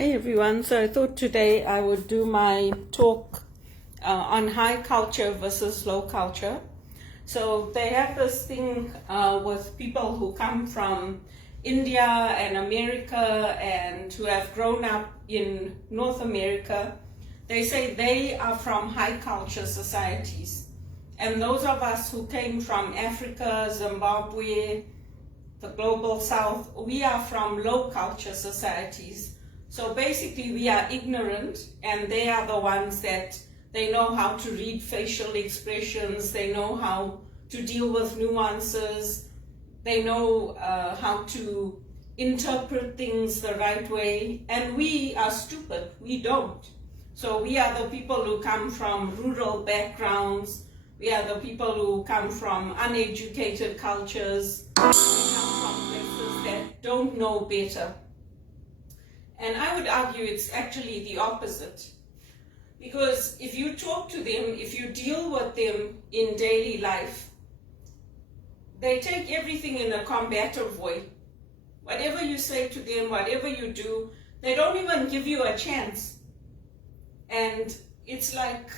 Hey everyone, so I thought today I would do my talk on high culture versus low culture. So they have this thing with people who come from India and America and who have grown up in North America. They say they are from high culture societies. And those of us who came from Africa, Zimbabwe, the global south, we are from low culture societies. So basically we are ignorant and they are the ones that they know how to read facial expressions, they know how to deal with nuances, they know how to interpret things the right way, and we are stupid, we don't. So we are the people who come from rural backgrounds, we are the people who come from uneducated cultures, we come from places that don't know better. And I would argue it's actually the opposite. Because if you talk to them, if you deal with them in daily life, they take everything in a combative way. Whatever you say to them, whatever you do, they don't even give you a chance. And it's like,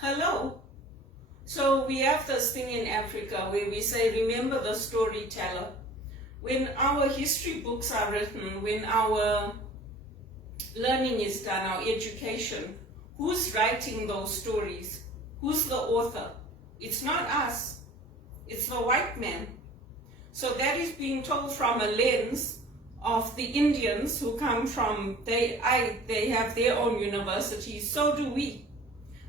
hello. So we have this thing in Africa where we say, remember the storyteller. When our history books are written, when our learning is done, our education, who's writing those stories? Who's the author? It's not us. It's the white man. So that is being told from a lens of the Indians who come from, they have their own universities, so do we.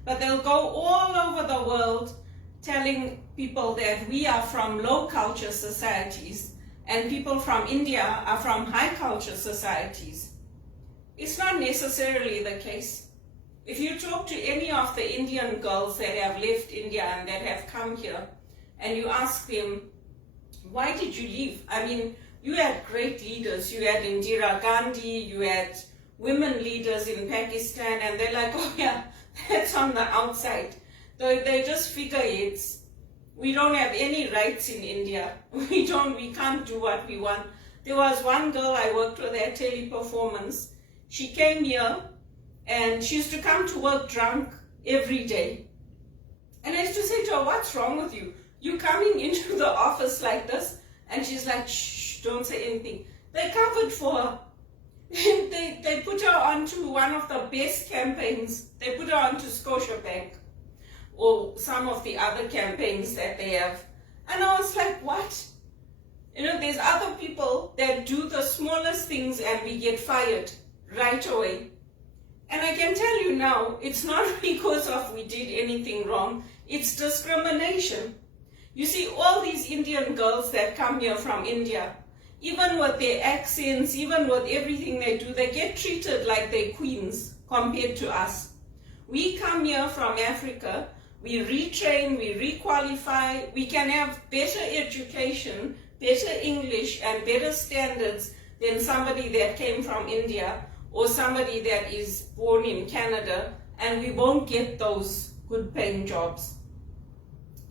But they'll go all over the world telling people that we are from low culture societies and people from India are from high culture societies. It's not necessarily the case. If you talk to any of the Indian girls that have left India and that have come here, and you ask them, why did you leave? I mean, you had great leaders. You had Indira Gandhi, you had women leaders in Pakistan, and they're like, oh yeah, that's on the outside. They just figure we don't have any rights in India. We can't do what we want. There was one girl I worked with at Teleperformance. She came here and she used to come to work drunk every day. And I used to say to her, what's wrong with you? You coming into the office like this? And she's like, shh, don't say anything. They covered for her. They put her onto one of the best campaigns. They put her onto Scotiabank or some of the other campaigns that they have. And I was like, what? You know, there's other people that do the smallest things and we get fired right away. And I can tell you now, it's not because of we did anything wrong, it's discrimination. You see, all these Indian girls that come here from India, even with their accents, even with everything they do, they get treated like they're queens compared to us. We come here from Africa, we retrain, we requalify, we can have better education, better English, and better standards than somebody that came from India or somebody that is born in Canada, and we won't get those good paying jobs.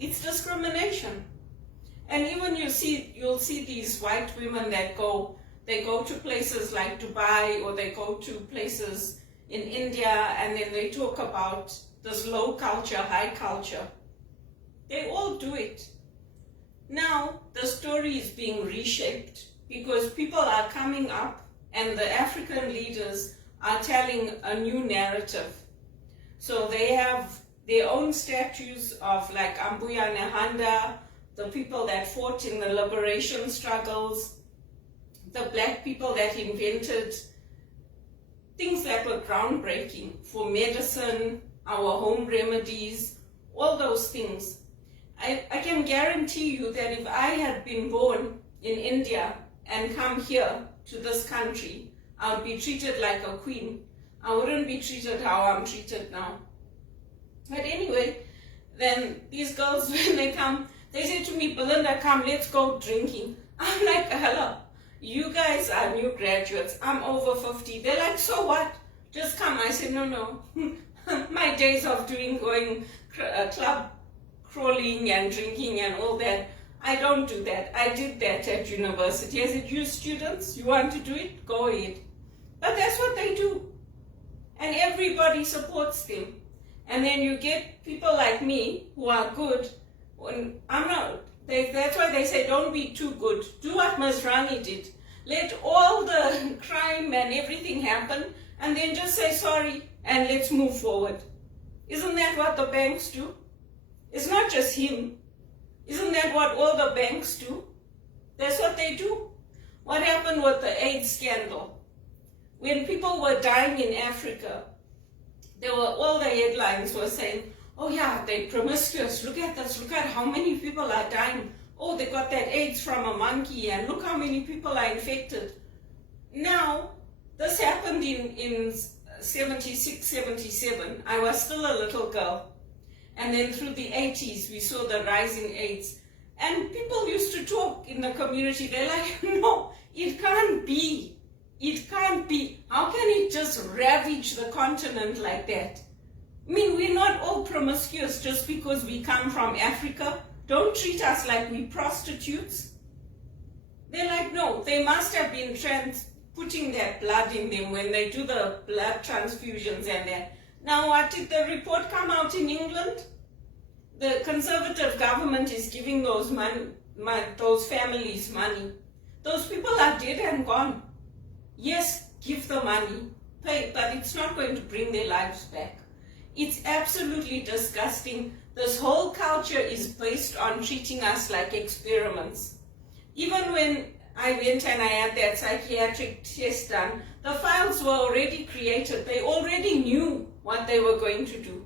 It's discrimination. And even you'll see these white women that they go to places like Dubai or they go to places in India and then they talk about this low culture, high culture. They all do it. Now the story is being reshaped because people are coming up and the African leaders are telling a new narrative. So they have their own statues of like Ambuya Nehanda, the people that fought in the liberation struggles, the black people that invented things that were groundbreaking for medicine, our home remedies, all those things. I can guarantee you that if I had been born in India and come here to this country, I would be treated like a queen. I wouldn't be treated how I'm treated now. But anyway, then these girls, when they come, they say to me, Belinda, come, let's go drinking. I'm like, hello, you guys are new graduates. I'm over 50. They're like, so what? Just come. I said, no. My days of going club crawling and drinking and all that, I don't do that. I did that at university. I said, you students, you want to do it? Go ahead. But that's what they do. And everybody supports them. And then you get people like me who are good. When I'm not. That's why they say don't be too good. Do what Masrani did. Let all the crime and everything happen and then just say sorry and let's move forward. Isn't that what the banks do? It's not just him. Isn't that what all the banks do? That's what they do. What happened with the AIDS scandal? When people were dying in Africa, all the headlines were saying, oh yeah, they're promiscuous. Look at this. Look at how many people are dying. Oh, they got that AIDS from a monkey, and look how many people are infected. Now, this happened in 76, 77. I was still a little girl. And then through the 80s, we saw the rise in AIDS. And people used to talk in the community. They're like, no, it can't be. It can't be. How can it just ravage the continent like that? I mean, we're not all promiscuous just because we come from Africa. Don't treat us like we prostitutes. They're like, no, they must have been putting their blood in them when they do the blood transfusions and that. Now, what did the report come out in England? The Conservative government is giving those families money. Those people are dead and gone. Yes, give the money, pay, but it's not going to bring their lives back. It's absolutely disgusting. This whole culture is based on treating us like experiments. Even when I went and I had that psychiatric test done, the files were already created. They already knew what they were going to do.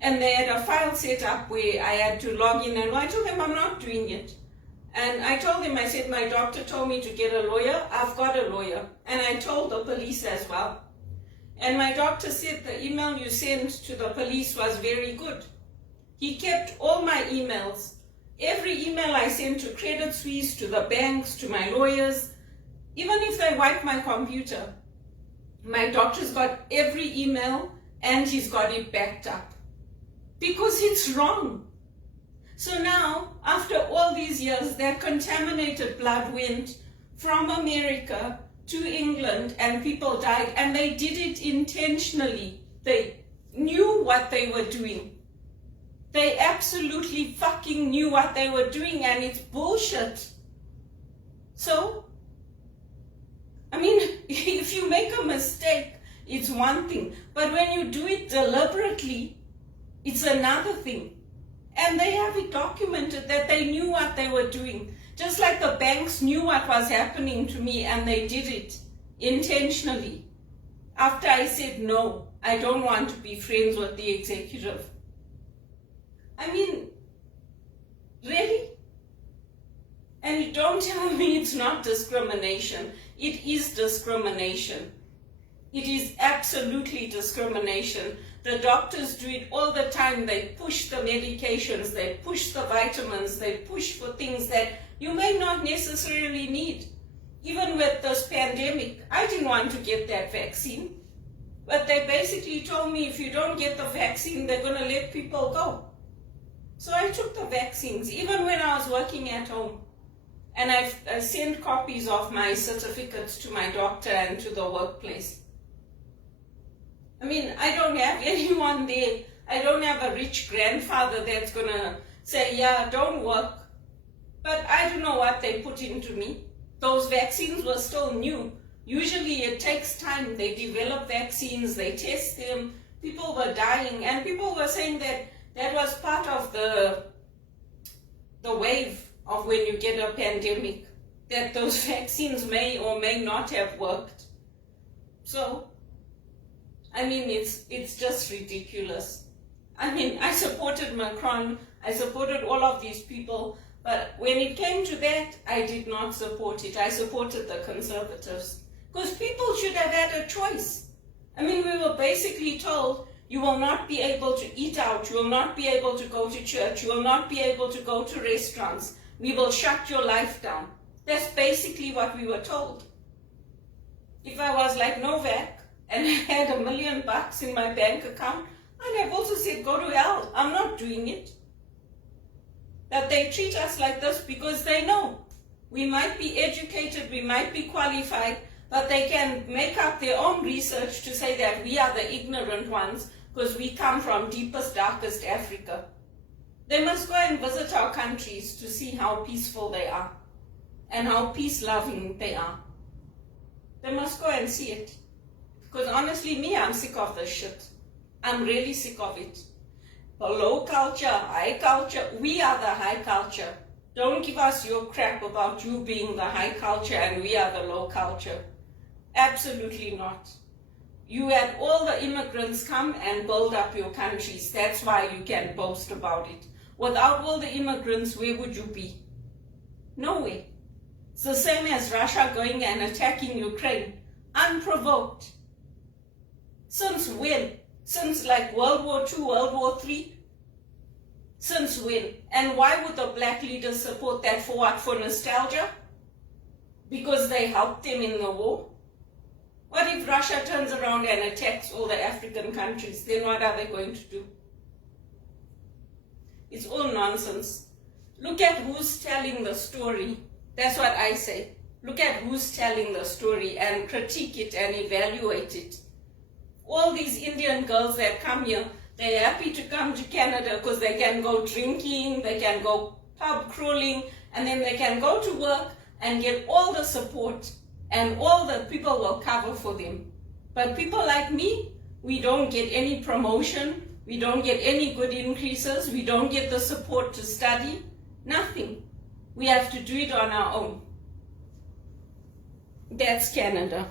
And they had a file set up where I had to log in, and I told them I'm not doing it. And I told him, I said, my doctor told me to get a lawyer. I've got a lawyer. And I told the police as well. And my doctor said the email you sent to the police was very good. He kept all my emails. Every email I sent to Credit Suisse, to the banks, to my lawyers, even if they wipe my computer, my doctor's got every email and he's got it backed up. Because it's wrong. So now, after all these years, that contaminated blood went from America to England and people died, and they did it intentionally. They knew what they were doing. They absolutely fucking knew what they were doing, and it's bullshit. So, I mean, if you make a mistake, it's one thing. But when you do it deliberately, it's another thing. And they have it documented that they knew what they were doing. Just like the banks knew what was happening to me and they did it intentionally. After I said, no, I don't want to be friends with the executive. I mean, really? And don't tell me it's not discrimination. It is discrimination. It is absolutely discrimination. The doctors do it all the time. They push the medications, they push the vitamins, they push for things that you may not necessarily need. Even with this pandemic, I didn't want to get that vaccine. But they basically told me if you don't get the vaccine, they're going to let people go. So I took the vaccines, even when I was working at home. And I sent copies of my certificates to my doctor and to the workplace. I mean, I don't have anyone there. I don't have a rich grandfather that's going to say, yeah, don't work. But I don't know what they put into me. Those vaccines were still new. Usually it takes time. They develop vaccines, they test them. People were dying, and people were saying that that was part of the wave of when you get a pandemic, that those vaccines may or may not have worked. So, I mean, it's just ridiculous. I mean, I supported Macron, I supported all of these people, but when it came to that, I did not support it. I supported the Conservatives. Because people should have had a choice. I mean, we were basically told, you will not be able to eat out, you will not be able to go to church, you will not be able to go to restaurants. We will shut your life down. That's basically what we were told. If I was like Novak and I had $1 million in my bank account, I'd have also said, go to hell. I'm not doing it. That they treat us like this because they know we might be educated, we might be qualified, But they can make up their own research to say that we are the ignorant ones because we come from deepest, darkest Africa. They must go and visit our countries to see how peaceful they are and how peace-loving they are. They must go and see it. Because honestly, me, I'm sick of this shit. I'm really sick of it. The low culture, high culture, we are the high culture. Don't give us your crap about you being the high culture and we are the low culture. Absolutely not. You had all the immigrants come and build up your countries. That's why you can boast about it. Without all the immigrants, where would you be? Nowhere. It's the same as Russia going and attacking Ukraine, unprovoked. Since when? Since like World War II, World War III? Since when? And why would the black leaders support that for what? For nostalgia? Because they helped them in the war? What if Russia turns around and attacks all the African countries? Then what are they going to do? It's all nonsense. Look at who's telling the story. That's what I say. Look at who's telling the story and critique it and evaluate it. All these Indian girls that come here, they're happy to come to Canada because they can go drinking, they can go pub crawling, and then they can go to work and get all the support and all the people will cover for them. But people like me, we don't get any promotion, we don't get any good increases, we don't get the support to study, nothing. We have to do it on our own. That's Canada.